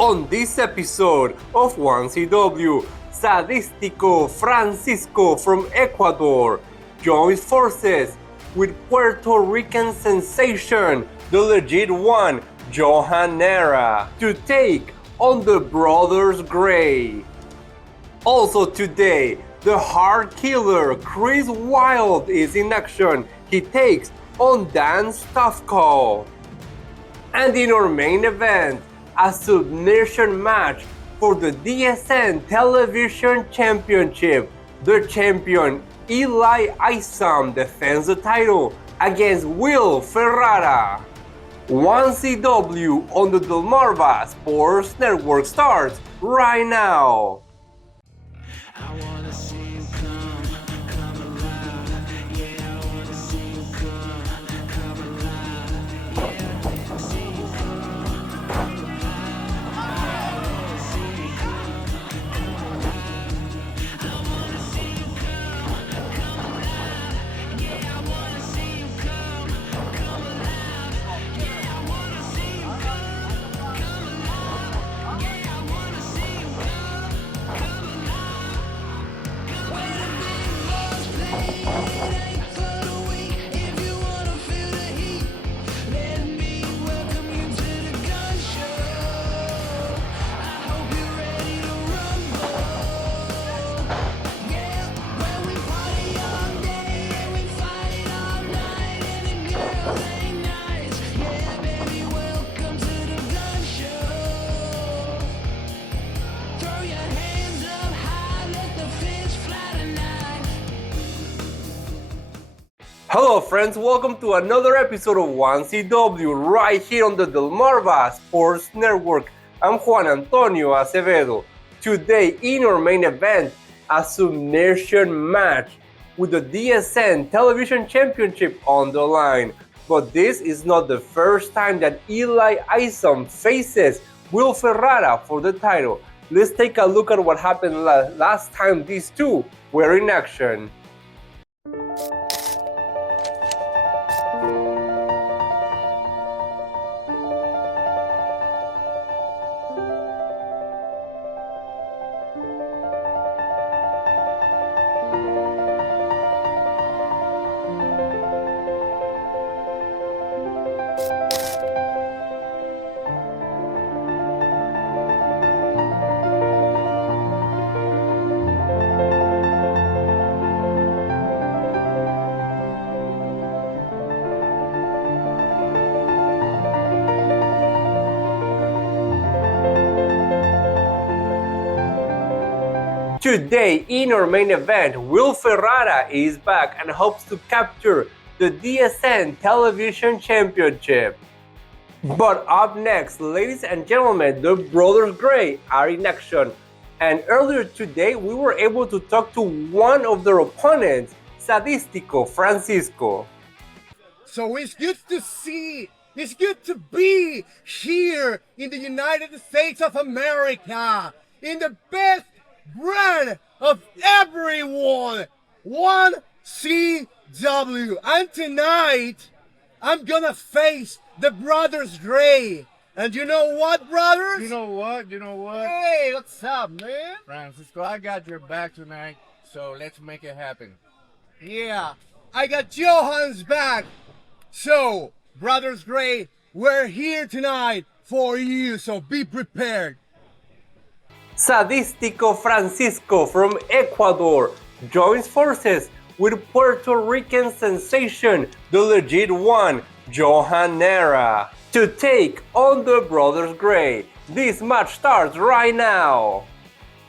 On this episode of 1CW, Sadistico Francisco from Ecuador joins forces with Puerto Rican sensation, the legit one, Johan Nara, to take on the Brothers Gray. Also today, the hard killer Chris Wylde is in action. He takes on Stofko. And in our main event, a submission match for the DSN Television Championship. The champion Eli Isom defends the title against Wylde Ferrara. 1CW on the Delmarva Sports Network starts right now. Hello friends, welcome to another episode of 1CW right here on the Delmarva Sports Network. I'm Juan Antonio Acevedo. Today in our main event, a submission match with the DSN Television Championship on the line. But this is not the first time that Eli Isom faces Wylde Ferrara for the title. Let's take a look at what happened last time these two were in action. Today in our main event, Wylde Ferrara is back and hopes to capture the DSN Television Championship. But up next, ladies and gentlemen, the Brothers Gray are in action. And earlier today, we were able to talk to one of their opponents, Sadistico Francisco. So it's good to see, it's good to be here in the United States of America, in the best brand of everyone, 1CW. And tonight, I'm gonna face the Brothers Gray. And you know what, brothers? You know what? Hey, what's up, man? Francisco, I got your back tonight, so let's make it happen. Yeah, I got Johan's back. So, Brothers Gray, we're here tonight for you, so be prepared. Sadistico Francisco from Ecuador joins forces with Puerto Rican sensation, the legit one, Johan Nara, to take on the Brothers Gray. This match starts right now.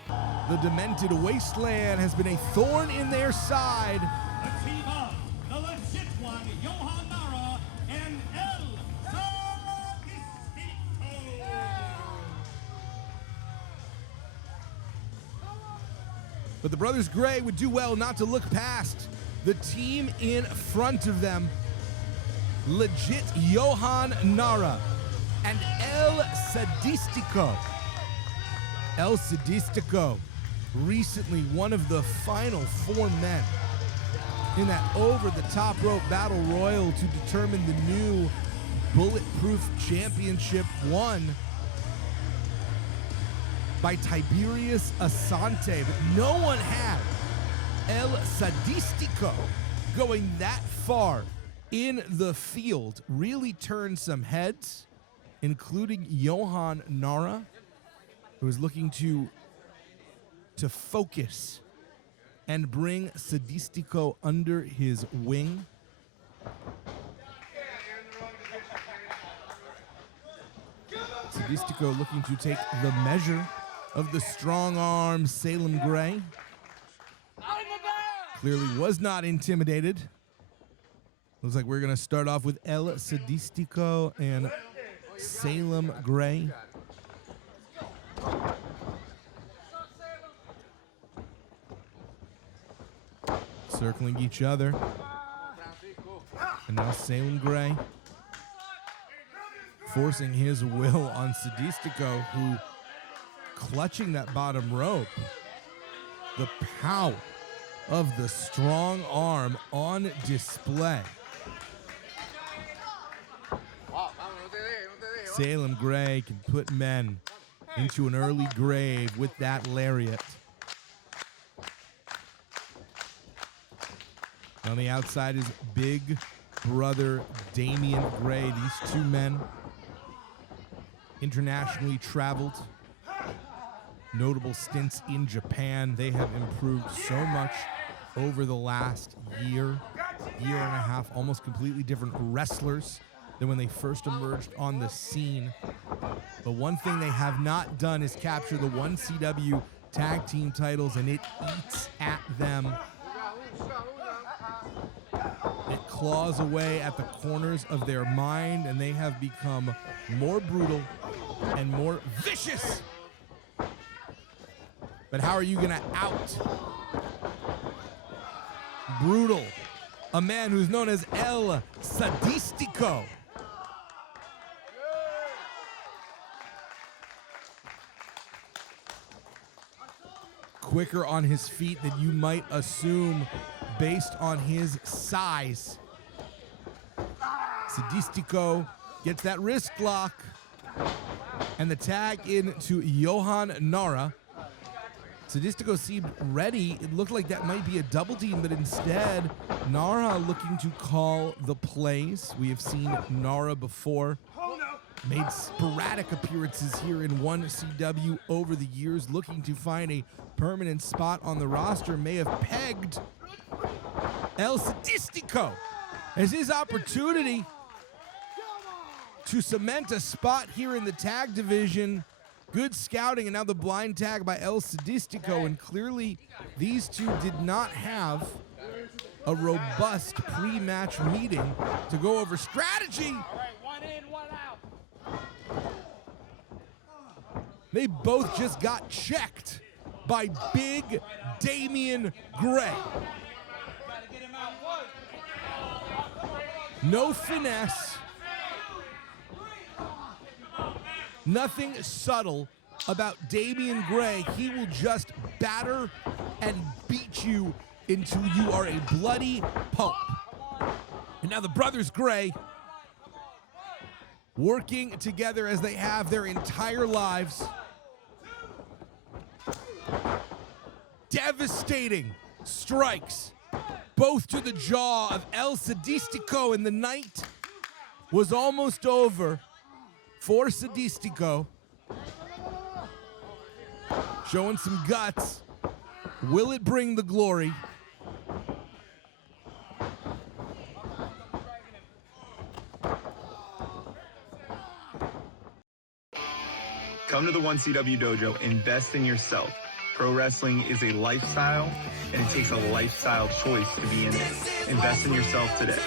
The demented wasteland has been a thorn in their side. The team of the legit one, Johan Nara and Sadistico. But the Brothers Gray would do well not to look past the team in front of them. Legit Johan Nara and Sadistico. Sadistico, recently one of the final four men in that over-the-top rope battle royal to determine the new Bulletproof Championship 1. by Tiberius Asante, but no one had El Sadistico going that far in the field. Really turned some heads, including Johan Nara, who was looking to focus and bring Sadistico under his wing. Sadistico looking to take the measure of the strong arm Salem Gray. Clearly was not intimidated. Looks like we're going to start off with El Sadistico and Salem Gray. Circling each other. And now Salem Gray forcing his will on Sadistico, who clutching that bottom rope. The power of the strong arm on display. Salem Gray can put men into an early grave with that lariat. On the outside is big brother Damian Gray. These two men internationally traveled. Notable stints in Japan. They have improved so much over the last year and a half. Almost completely different wrestlers than when they first emerged on the scene. But one thing they have not done is capture the 1CW tag team titles, and it eats at them. It claws away at the corners of their mind, and they have become more brutal and more vicious. But how are you going to out brutal a man who's known as El Sadistico? Quicker on his feet than you might assume based on his size. Sadistico gets that wrist lock and the tag into Johan Nara. Sadistico seemed ready. It looked like that might be a double team, but instead, Nara looking to call the plays. We have seen Nara before. Made sporadic appearances here in 1CW over the years, looking to find a permanent spot on the roster. May have pegged El Sadistico as his opportunity to cement a spot here in the tag division. Good scouting, and now the blind tag by El Sadistico, and clearly these two did not have a robust pre-match meeting to go over strategy. One in, one out. They both just got checked by big Damian Gray. No finesse. Nothing subtle about Damian Gray. He will just batter and beat you until you are a bloody pulp. And now the brothers Gray working together as they have their entire lives. Devastating strikes, both to the jaw of El Sadistico, and the night was almost over for Sadistico. Showing some guts. Will it bring the glory? Come to the 1CW Dojo, invest in yourself. Pro wrestling is a lifestyle, and it takes a lifestyle choice to be in it. Invest in yourself today.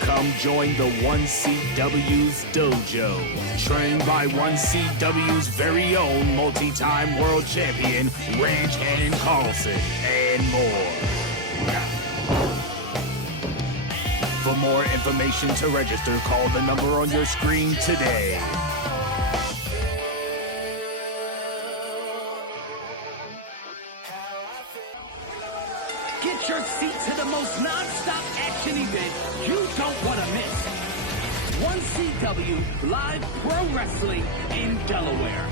Come join the 1CW's dojo. Trained by 1CW's very own multi-time world champion, Ranch Hand Carlson, and more. For more information to register, call the number on your screen today. Get your seat to the most non-stop action event you don't want to miss. 1CW Live Pro Wrestling in Delaware.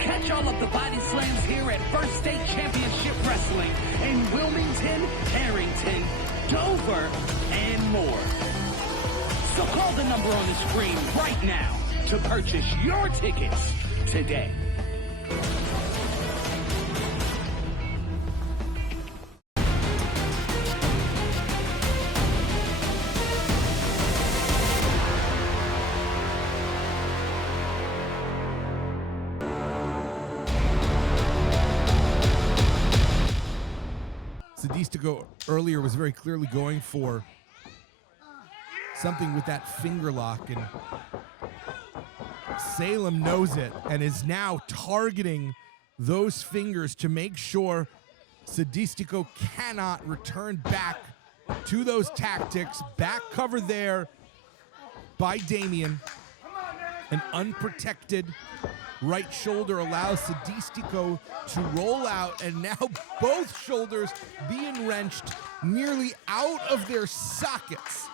Catch Catch all of the body slams here at First State Championship Wrestling in Wilmington, Harrington, Dover, and more. So call the number on the screen right now to purchase your tickets today. Sadistico earlier was very clearly going for something with that finger lock, and Salem knows it and is now targeting those fingers to make sure Sadistico cannot return back to those tactics. Back cover there by Damien. An unprotected right shoulder allows Sadistico to roll out, and now both shoulders being wrenched nearly out of their sockets.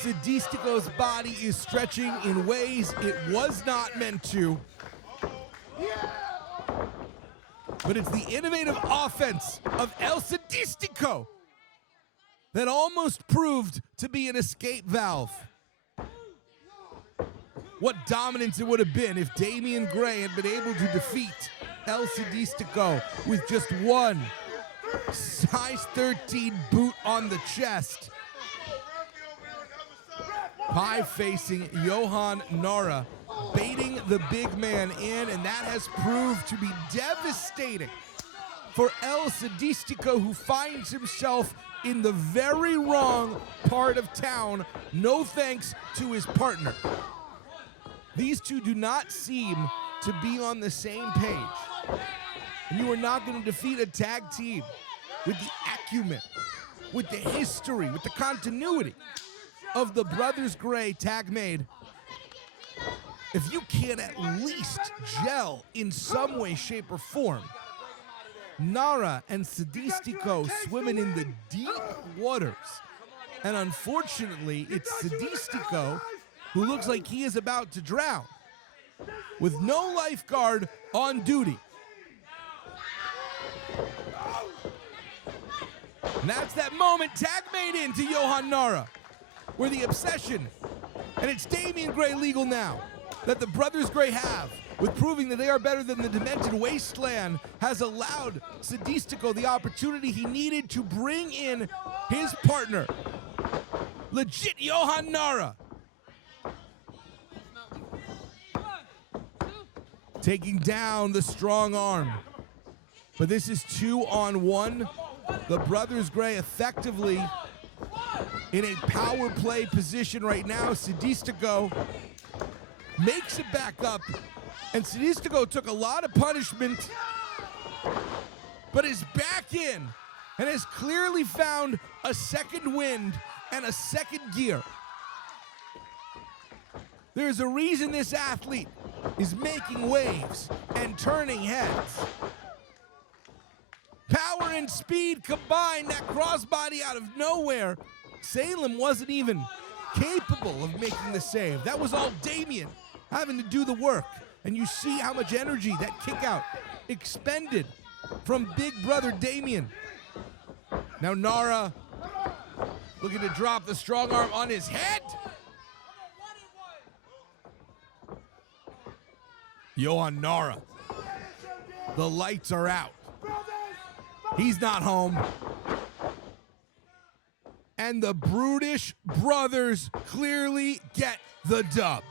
Sadistico's body is stretching in ways it was not meant to. But it's the innovative offense of El Sadistico that almost proved to be an escape valve. What dominance it would have been if Damian Gray had been able to defeat El Sadistico with just one size 13 boot on the chest. Pie facing Johan Nara, baiting the big man in, and that has proved to be devastating for El Sadistico, who finds himself in the very wrong part of town, no thanks to his partner. These two do not seem to be on the same page. And you are not going to defeat a tag team with the acumen, with the history, with the continuity of the Brothers Gray tag made if you can't at least gel in some way, shape, or form. Nara and Sadistico swimming in the deep waters. And unfortunately, it's Sadistico who looks like he is about to drown with no lifeguard on duty. And that's that moment tag made into Johan Nara, where the obsession, and it's Damian Gray legal now, that the Brothers Gray have with proving that they are better than the Demented Wasteland, has allowed Sadistico the opportunity he needed to bring in his partner, legit Johan Nara. Taking down the strong arm. But this is 2-on-1. The Brothers Gray effectively in a power play position right now. Sadistico makes it back up, and Sadistico took a lot of punishment, but is back in and has clearly found a second wind and a second gear. There's a reason this athlete is making waves and turning heads. Power and speed combined, that crossbody out of nowhere. Salem wasn't even capable of making the save. That was all Damien having to do the work. And you see how much energy that kick out expended from big brother Damien. Now Nara looking to drop the strong arm on his head. Johan Nara. The lights are out. He's not home. And the brutish brothers clearly get the dub.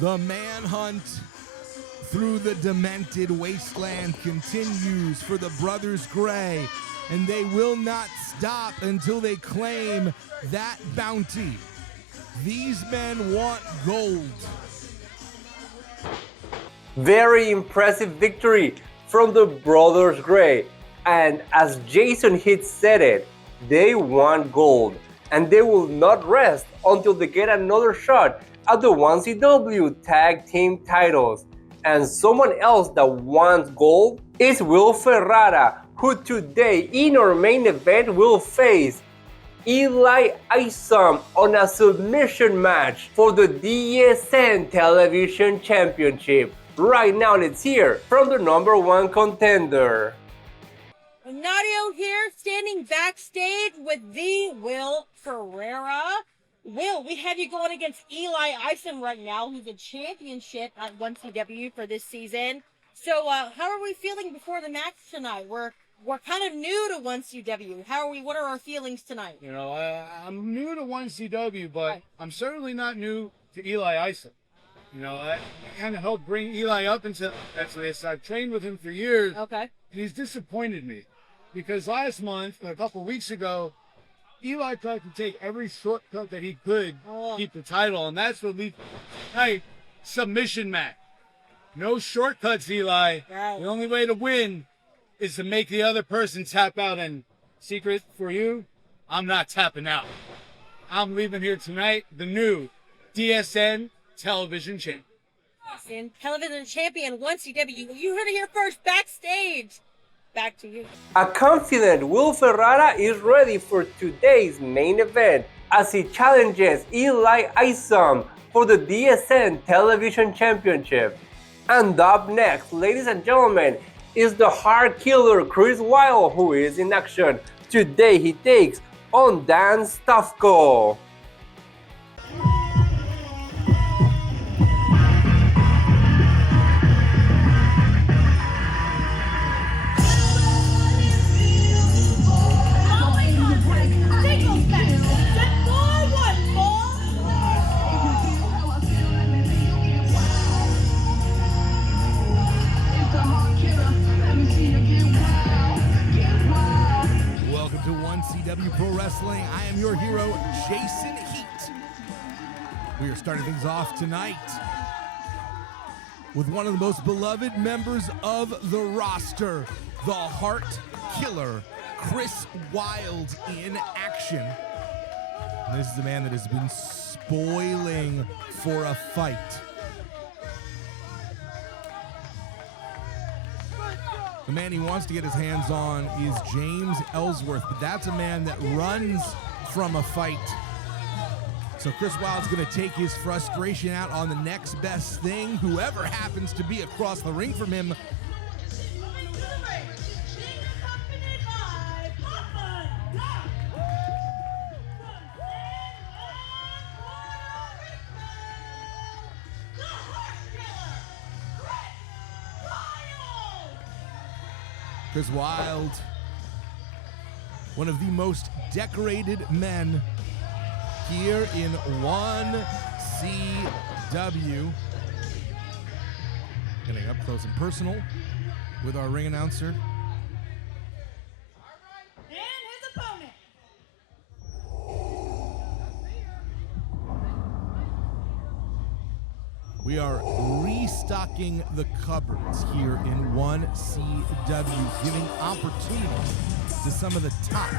The manhunt through the Demented Wasteland continues for the Brothers Gray, and they will not stop until they claim that bounty. These men want gold. Very impressive victory from the Brothers Gray, and as Jason Heath said it, they want gold, and they will not rest until they get another shot at the 1CW Tag Team titles. And someone else that wants gold is Wylde Ferrara, who today in our main event will face Eli Isom on a submission match for the DSN Television Championship. Right now, let's hear from the #1 contender. Nadio here, standing backstage with the Wylde Ferrara. Will, we have you going against Eli Isom right now, who's a championship at 1CW for this season. So, how are we feeling before the match tonight? We're kind of new to 1CW. What are our feelings tonight? You know, I'm new to 1CW, but I'm certainly not new to Eli Isom. You know, I kind of helped bring Eli up into this. I've trained with him for years. Okay. And he's disappointed me because last month, a couple weeks ago, Eli tried to take every shortcut that he could to keep the title, and that's what leads to tonight, submission match. No shortcuts, Eli. Right. The only way to win is to make the other person tap out, and secret for you, I'm not tapping out. I'm leaving here tonight the new DSN Television Champion. DSN Television Champion 1CW. You heard it here first, backstage. Back to you. A confident Wylde Ferrara is ready for today's main event as he challenges Eli Isom for the DSN Television Championship. And up next, ladies and gentlemen, is the hard killer Chris Wylde, who is in action. Today he takes on Stofko. Pro Wrestling. I am your hero, Jason Heat. We are starting things off tonight with one of the most beloved members of the roster, the Heart Killer, Chris Wylde, in action. And this is the man that has been spoiling for a fight. The man he wants to get his hands on is James Ellsworth, but that's a man that runs from a fight. So Chris Wylde's going to take his frustration out on the next best thing, whoever happens to be across the ring from him. Chris Wylde, one of the most decorated men here in 1CW. Getting up close and personal with our ring announcer. And his opponent. We are restocking the cupboards here in 1CW, giving opportunities to some of the top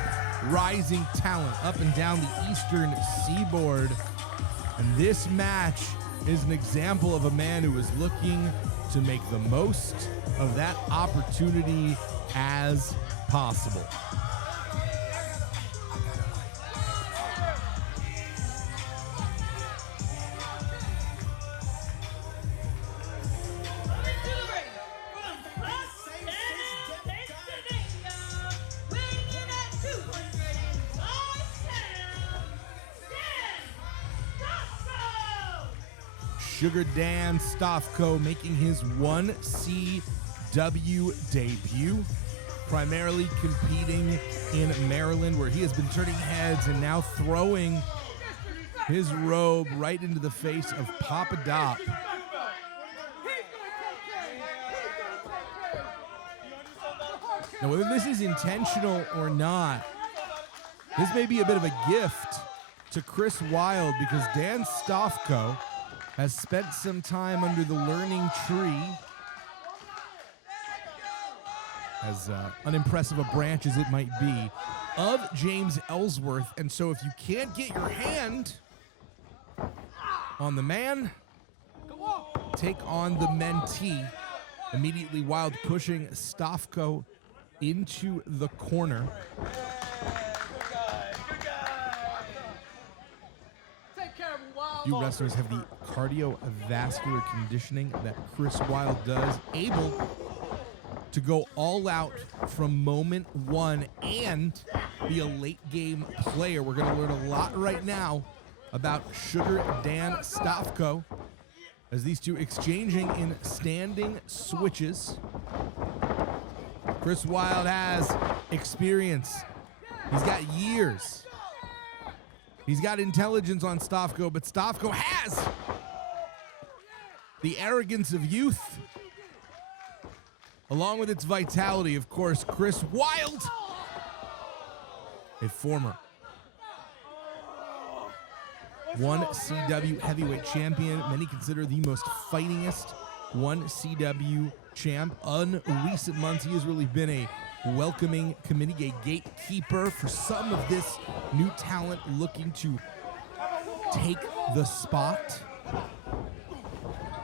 rising talent up and down the Eastern Seaboard. And this match is an example of a man who is looking to make the most of that opportunity as possible. Sugar Dan Stofko making his 1CW debut, primarily competing in Maryland, where he has been turning heads and now throwing his robe right into the face of Papa Doc. Now, whether this is intentional or not, this may be a bit of a gift to Chris Wylde, because Dan Stofko has spent some time under the learning tree, as unimpressive a branch as it might be, of James Ellsworth. And so if you can't get your hand on the man. Take on the mentee. Immediately Wylde pushing Stofko into the corner. You wrestlers have the cardiovascular conditioning that Chris Wylde does, able to go all out from moment one and be a late game player. We're going to learn a lot right now about Sugar Dan Stofko as these two exchanging in standing switches. Chris Wylde has experience. He's got years. He's got intelligence on Stofko, but Stofko has the arrogance of youth, along with its vitality. Of course, Chris Wylde, a former 1CW heavyweight champion. Many consider the most fightingest 1CW champ. In recent months, he has really been a welcoming committee, a gatekeeper for some of this new talent looking to take the spot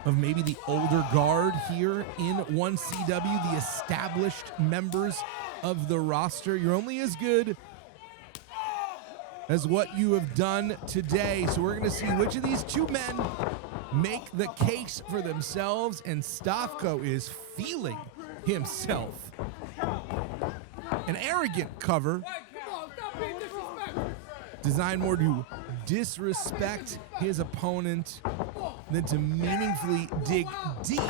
of maybe the older guard here in 1CW, the established members of the roster. You're only as good as what you have done today. So we're going to see which of these two men make the case for themselves, and Stofko is feeling himself. An arrogant cover designed more to disrespect his opponent than to meaningfully dig deep.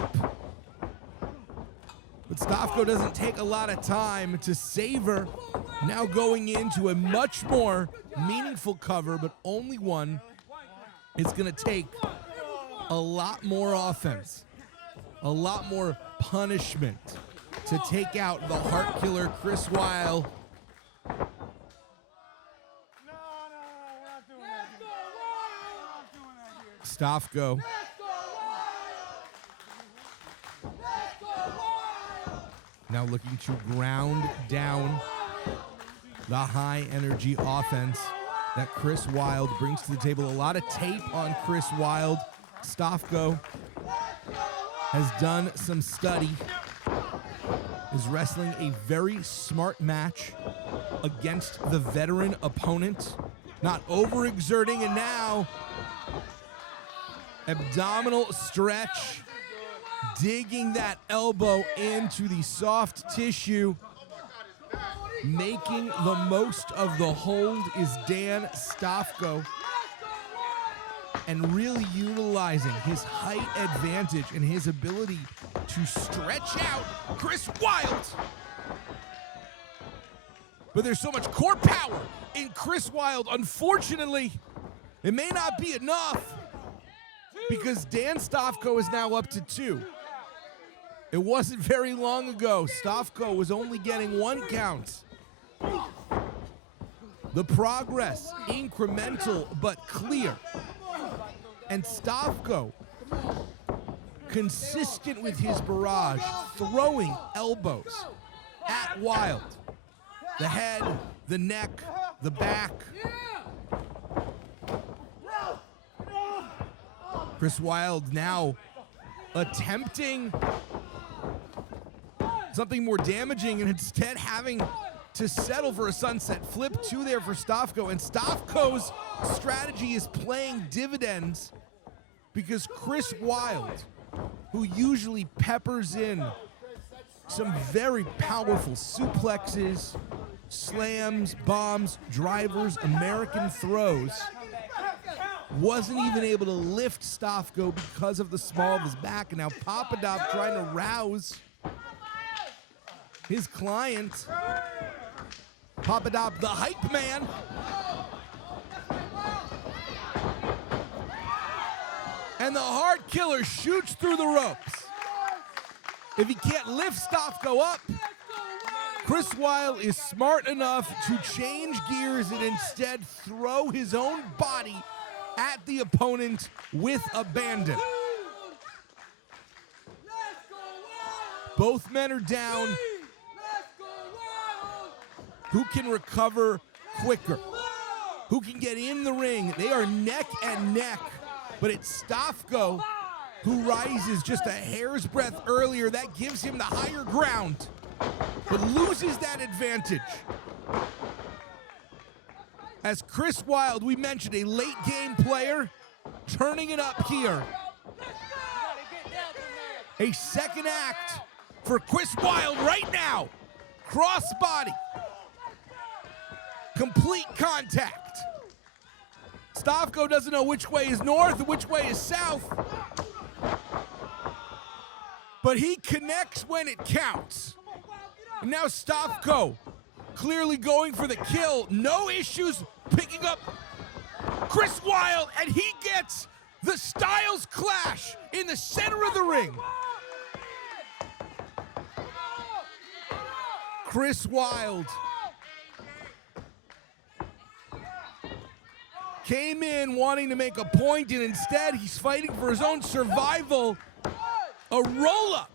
But Stofko doesn't take a lot of time to savor, now going into a much more meaningful cover, but only one. It's going to take a lot more offense, a lot more punishment to take out the heart killer Chris Wylde. Stofko now looking to ground down the high energy offense that Chris Wylde brings to the table. A lot of tape on Chris Wylde. Stofko has done some study, is wrestling a very smart match against the veteran opponent, not overexerting, and now abdominal stretch, digging that elbow into the soft tissue. Making the most of the hold is Dan Stofko, and really utilizing his height advantage and his ability to stretch out Chris Wylde. But there's so much core power in Chris Wylde. Unfortunately, it may not be enough, because Dan Stofko is now up to 2. It wasn't very long ago Stofko was only getting 1 count. The progress, incremental but clear. And Stofko, consistent with his barrage, throwing elbows at Wylde. The head, the neck, the back. Chris Wylde now attempting something more damaging and instead having to settle for a sunset flip. 2 there for Stofko, and Stofko's strategy is playing dividends because Chris Wylde, who usually peppers in some very powerful suplexes, slams, bombs, drivers, American throws, wasn't even able to lift Stofko because of the small of his back. And now Papadop trying to rouse his client. Papadop, the hype man. And the heart killer shoots through the ropes. If he can't lift Stofko up, Chris Wylde is smart enough to change gears and instead throw his own body at the opponent with abandon. Both men are down. Who can recover quicker? Who can get in the ring? They are neck and neck but it's Stofko who rises just a hair's breadth earlier. That gives him the higher ground, but loses that advantage. As Chris Wylde, we mentioned, a late game player, turning it up here. A second act for Chris Wylde right now. Crossbody. Complete contact. Stofko doesn't know which way is north and which way is south, but he connects when it counts. And now Stofko clearly going for the kill. No issues picking up Chris Wylde, and he gets the Styles Clash in the center of the ring. Chris Wylde came in wanting to make a point, and instead he's fighting for his own survival. A roll-up.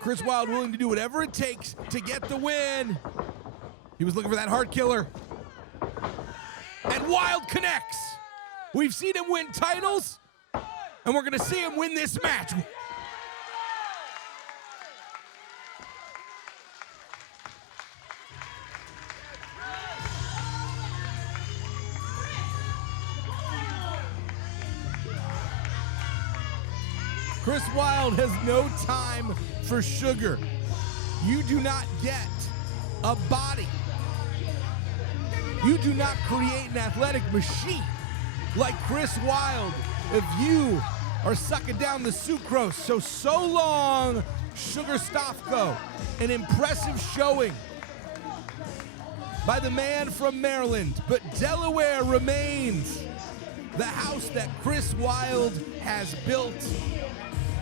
Chris Wylde willing to do whatever it takes to get the win. He was looking for that heart killer. And Wylde connects. We've seen him win titles, and we're going to see him win this match. Chris Wylde has no time for sugar. You do not get a body. You do not create an athletic machine like Chris Wylde if you are sucking down the sucrose. So long, Sugar Stofko. An impressive showing by the man from Maryland, but Delaware remains the house that Chris Wylde has built.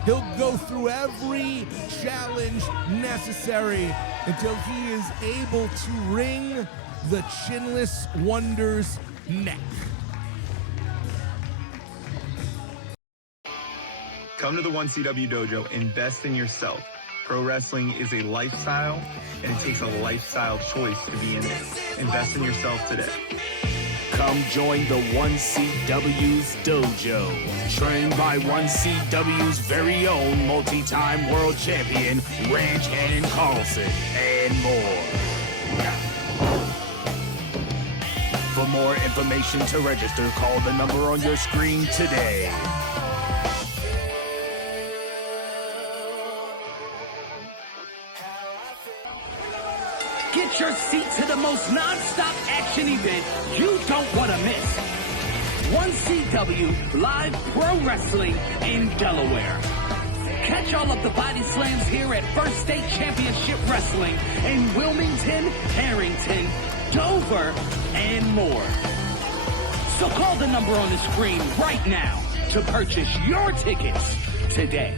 He'll go through every challenge necessary until he is able to wring the Chinless Wonder's neck. Come to the 1CW Dojo, invest in yourself. Pro wrestling is a lifestyle, and it takes a lifestyle choice to be in it. Invest in yourself today. Come join the 1CW's dojo, trained by 1CW's very own multi-time world champion, Ranch Hand Carlson, and more. For more information to register, call the number on your screen today. Get your seat to the most non-stop action event you don't want to miss. 1CW Live Pro Wrestling in Delaware. Catch all of the body slams here at First State Championship Wrestling in Wilmington, Harrington, Dover, and more. So call the number on the screen right now to purchase your tickets today.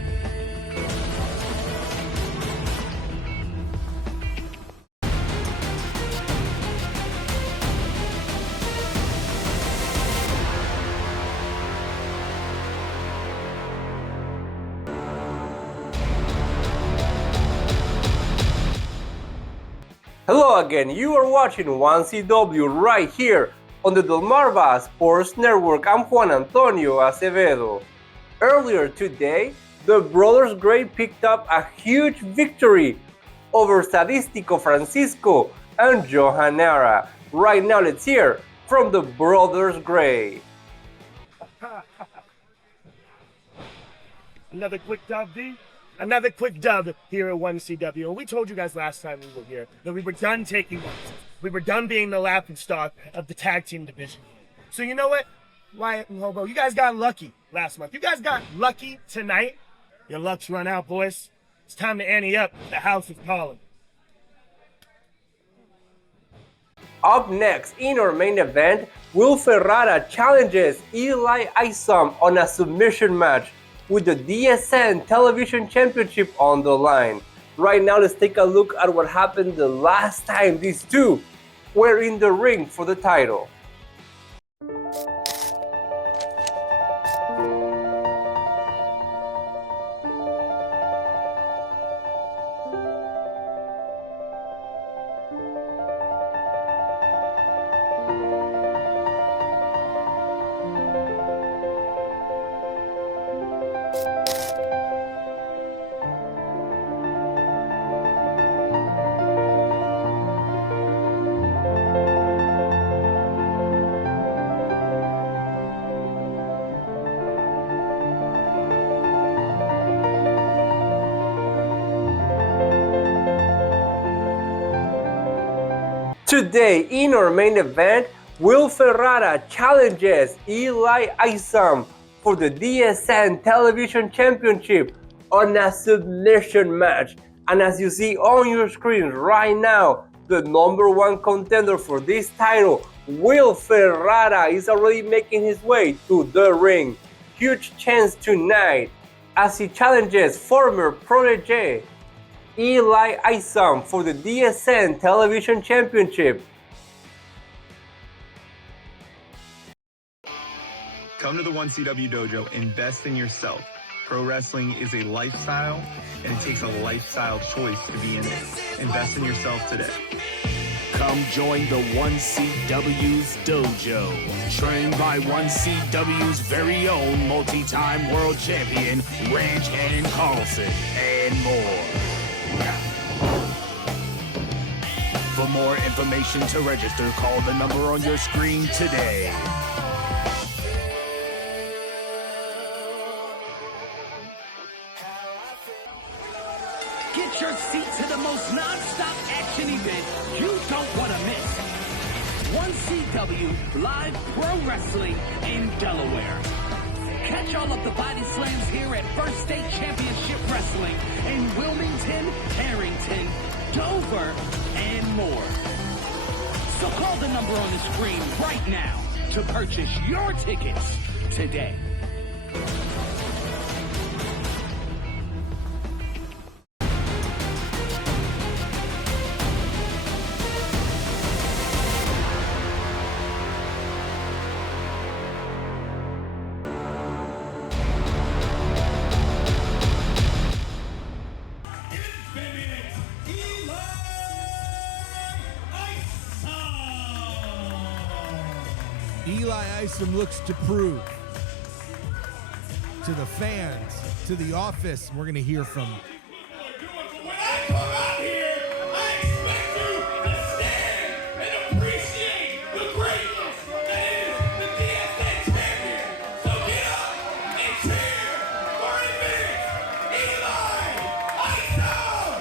Hello again, you are watching 1CW right here on the Delmarva Sports Network. I'm Juan Antonio Acevedo. Earlier today, the Brothers Gray picked up a huge victory over Sadistico Francisco and Johan Nara. Right now, let's hear from the Brothers Gray. Another quick dub, D? Another quick dub here at 1CW. And we told you guys last time we were here that we were done taking losses. We were done being the laughingstock of the tag team division. So you know what, Wyatt and Hobo, you guys got lucky last month. You guys got lucky tonight. Your luck's run out, boys. It's time to ante up. The house is calling. Up next in our main event, Will Ferrara challenges Eli Isom on a submission match with the DSN Television Championship on the line. Right now, let's take a look at what happened the last time these two were in the ring for the title. Today in our main event, Wylde Ferrara challenges Eli Isom for the DSN Television Championship on a submission match. And as you see on your screen right now, the #1 contender for this title, Wylde Ferrara, is already making his way to the ring. Huge chance tonight as he challenges former protege Eli Isom for the DSN Television Championship. Come to the 1CW Dojo, invest in yourself. Pro wrestling is a lifestyle, and it takes a lifestyle choice to be in it. Invest in yourself today. Come join the 1CW's Dojo. Trained by 1CW's very own multi-time world champion, Ranch Carlson, and more. For more information to register, call the number on your screen today. Get your seat to the most non-stop action event you don't want to miss. 1CW Live Pro Wrestling in Delaware. Catch all of the body slams here at First State Championship Wrestling in Wilmington, Tarrington, Dover, and more. So call the number on the screen right now to purchase your tickets today. Eli Isom looks to prove to the fans, to the office, we're going to hear from When I come out here, I expect you to stand and appreciate the greatness that is the DSN champion. So get up and cheer for advance, Eli Isom!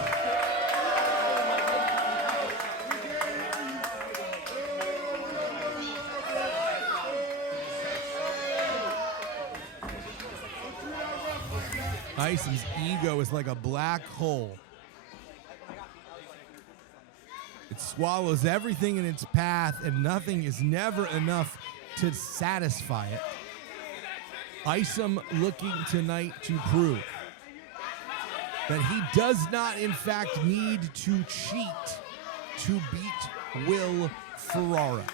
Isom's ego is like a black hole. It swallows everything in its path, and nothing is never enough to satisfy it. Isom looking tonight to prove that he does not, in fact, need to cheat to beat Wylde Ferrara.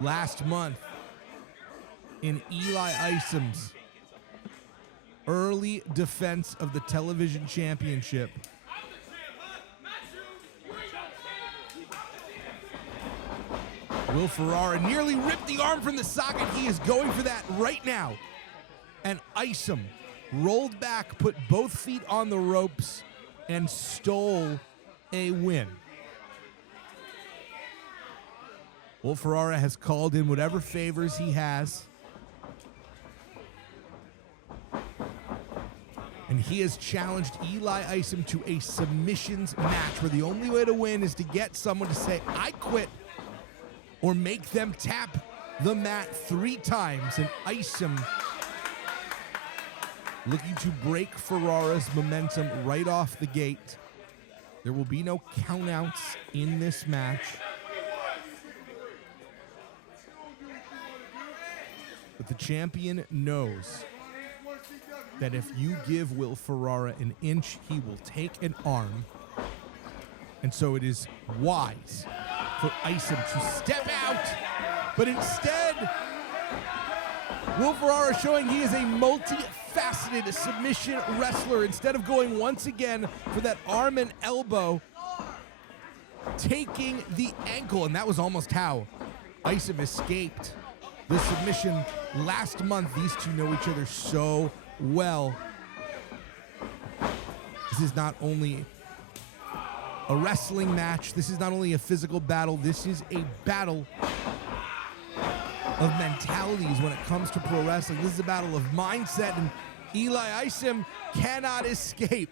Last month, in Eli Isom's early defense of the television championship, Wylde Ferrara nearly ripped the arm from the socket. He is going for that right now. And Isom rolled back, put both feet on the ropes, and stole a win. Wylde Ferrara has called in whatever favors he has. And he has challenged Eli Isom to a submissions match where the only way to win is to get someone to say, I quit, or make them tap the mat 3 times. And Isom looking to break Ferrara's momentum right off the gate. There will be no countouts in this match. But the champion knows that if you give Wylde Ferrara an inch, he will take an arm. And so it is wise for Isom to step out. But instead, Wylde Ferrara showing he is a multifaceted submission wrestler. Instead of going once again for that arm and elbow, taking the ankle. And that was almost how Isom escaped the submission last month. These two know each other so well. This is not only a wrestling match. This is not only a physical battle. This is a battle of mentalities when it comes to pro wrestling. This is a battle of mindset, and Eli Isom cannot escape.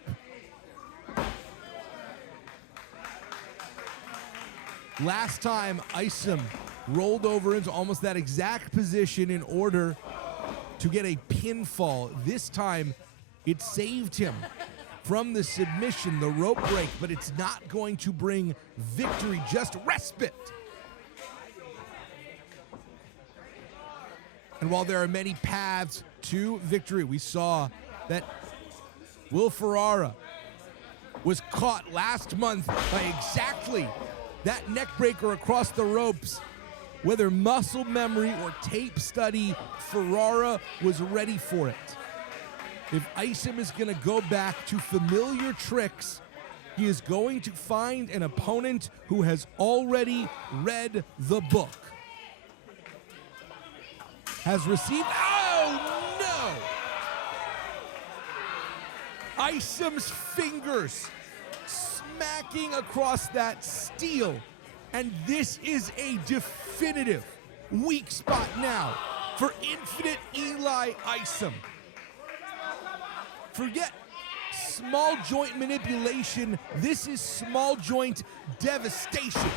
Last time, Isom rolled over into almost that exact position in order to get a pinfall. This time, it saved him from the submission, the rope break, but it's not going to bring victory, just respite. And while there are many paths to victory, we saw that Wylde Ferrara was caught last month by exactly that neck breaker across the ropes. Whether muscle memory or tape study, Ferrara was ready for it. If Isom is going to go back to familiar tricks, he is going to find an opponent who has already read the book. Has received, oh no! Isom's fingers smacking across that steel. And this is a definitive weak spot now for Infinite Eli Isom. Forget small joint manipulation. This is small joint devastation.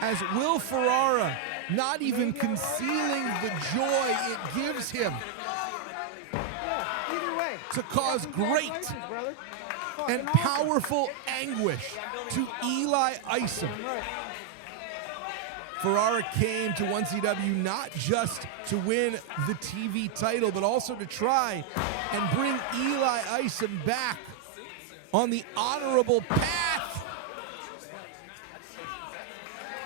As Wylde Ferrara not even concealing the joy it gives him to cause great and powerful anguish to Eli Isom. Ferrara came to 1CW not just to win the TV title, but also to try and bring Eli Isom back on the honorable path.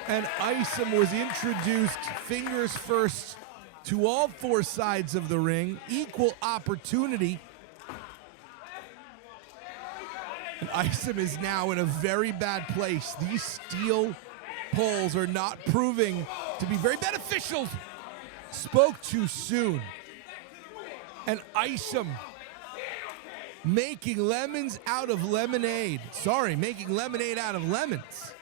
And Isom was introduced fingers first to all four sides of the ring, equal opportunity. And Isom is now in a very bad place. These steel poles are not proving to be very beneficial. Spoke too soon. And Isom making lemons out of lemonade. Sorry, making lemonade out of lemons.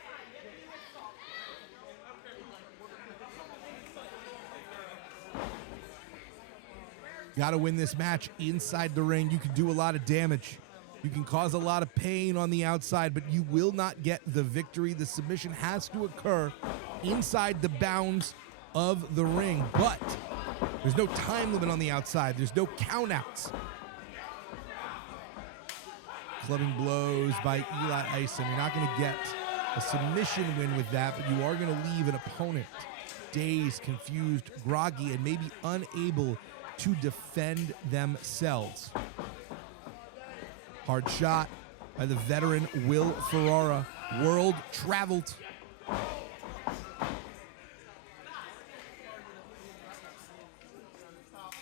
Got to win this match inside the ring. You can do a lot of damage. You can cause a lot of pain on the outside, but you will not get the victory. The submission has to occur inside the bounds of the ring, but there's no time limit on the outside. There's no countouts. Clubbing blows by Eli Isom. You're not going to get a submission win with that, but you are going to leave an opponent dazed, confused, groggy, and maybe unable to defend themselves. Hard shot by the veteran Wylde Ferrara, world traveled.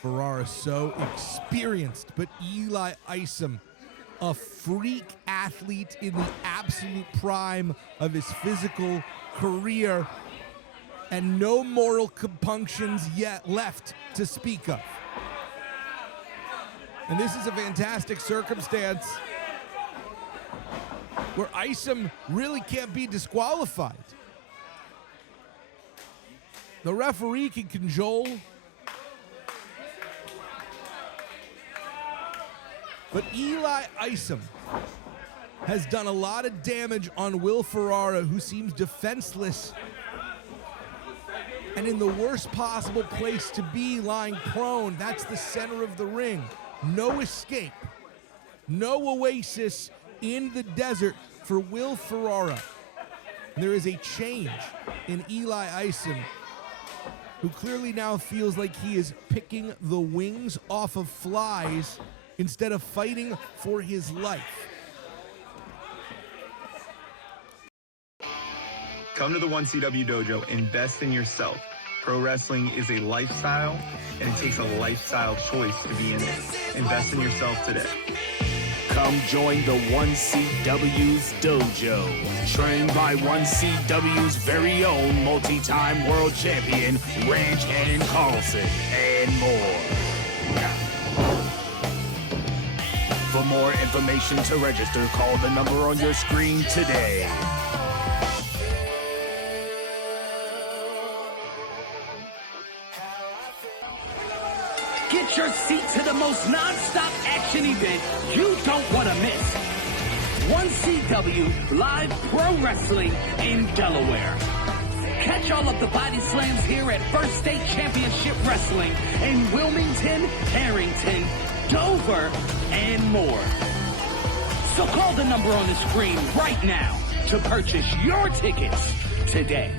Ferrara so experienced, but Eli Isom, a freak athlete in the absolute prime of his physical career, and no moral compunctions yet left to speak of. And this is a fantastic circumstance where Isom really can't be disqualified. The referee can cajole, but Eli Isom has done a lot of damage on Wylde Ferrara, who seems defenseless and in the worst possible place to be, lying prone. That's the center of the ring. No escape, no oasis in the desert for Wylde Ferrara. There is a change in Eli Isom, who clearly now feels like he is picking the wings off of flies instead of fighting for his life. Come to the 1CW Dojo, invest in yourself. Pro wrestling is a lifestyle, and it takes a lifestyle choice to be in it. Invest in yourself today. Come join the 1CW's dojo. Trained by 1CW's very own multi-time world champion, Ranch Hand Carlson, and more. For more information to register, call the number on your screen today. Get Get your seat to the most non-stop action event you don't want to miss. 1CW Live Pro Wrestling in Delaware. Catch all of the body slams here at First State Championship Wrestling in Wilmington, Harrington, Dover, and more. So call the number on the screen right now to purchase your tickets today.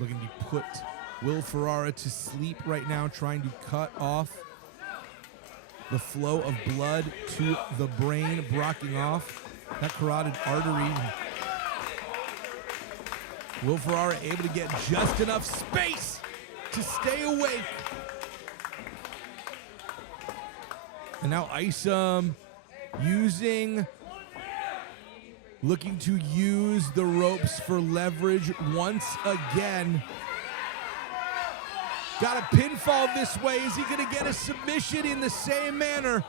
Looking to put Will Ferrara to sleep right now, trying to cut off the flow of blood to the brain, blocking off that carotid artery. Will Ferrara able to get just enough space to stay awake. And now Isom looking to use the ropes for leverage once again. Got a pinfall this way. Is he going to get a submission in the same manner?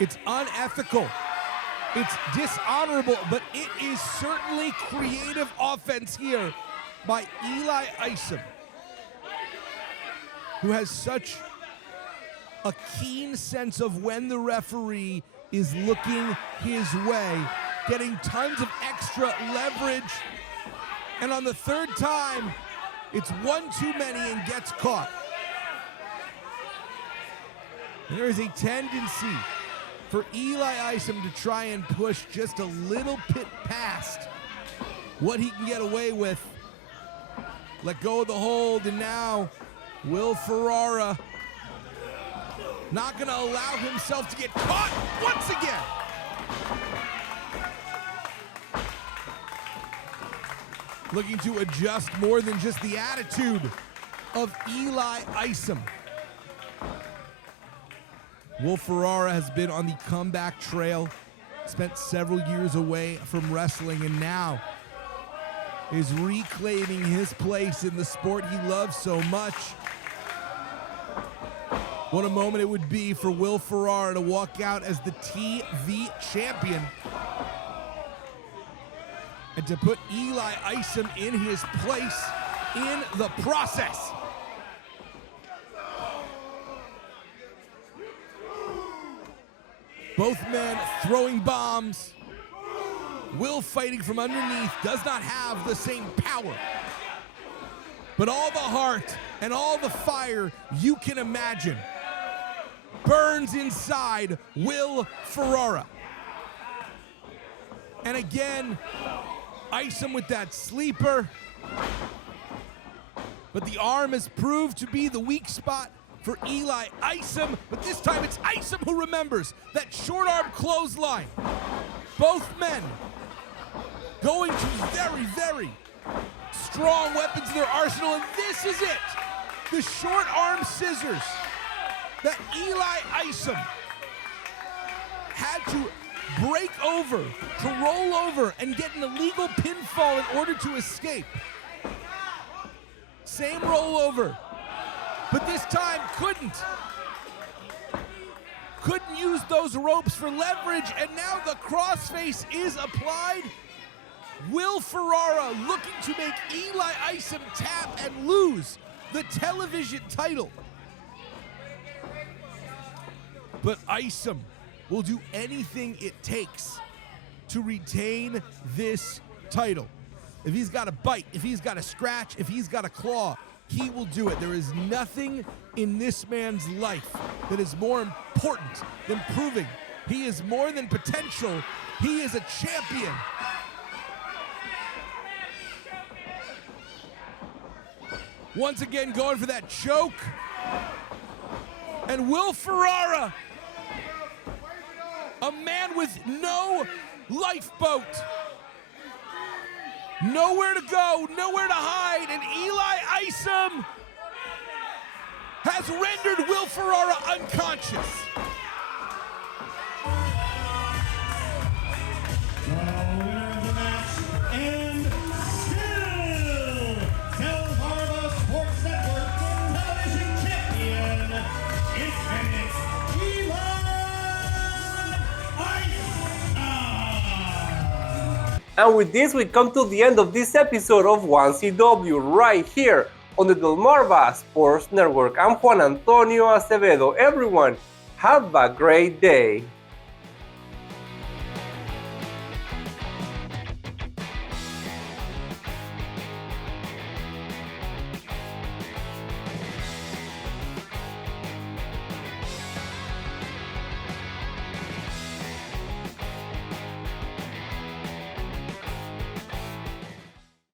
It's unethical. It's dishonorable, but it is certainly creative offense here by Eli Isom, who has such a keen sense of when the referee is looking his way, getting tons of extra leverage, and on the third time, it's one too many and gets caught. And there is a tendency for Eli Isom to try and push just a little bit past what he can get away with. Let go of the hold, and now Will Ferrara not gonna allow himself to get caught once again. Looking to adjust more than just the attitude of Eli Isom. Will Ferrara has been on the comeback trail, spent several years away from wrestling, and now is reclaiming his place in the sport he loves so much. What a moment it would be for Will Ferrara to walk out as the TV champion and to put Eli Isom in his place in the process. Both men throwing bombs. Will fighting from underneath, does not have the same power. But all the heart and all the fire you can imagine burns inside Will Ferrara. And again, Isom with that sleeper. But the arm has proved to be the weak spot for Eli Isom, but this time it's Isom who remembers that short arm clothesline. Both men going to very, very strong weapons in their arsenal, and this is it. The short arm scissors that Eli Isom had to break over, to roll over, and get an illegal pinfall in order to escape. Same rollover, but this time couldn't use those ropes for leverage, and now the crossface is applied. Will Ferrara looking to make Eli Isom tap and lose the television title. But Isom will do anything it takes to retain this title. If he's got to bite, if he's got to scratch, if he's got to claw, he will do it. There is nothing in this man's life that is more important than proving he is more than potential. He is a champion. Once again going for that choke. And Will Ferrara, a man with no lifeboat, nowhere to go, nowhere to hide, and Eli Isom has rendered Will Ferrara unconscious. And with this, we come to the end of this episode of 1CW right here on the Delmarva Sports Network. I'm Juan Antonio Acevedo. Everyone, have a great day.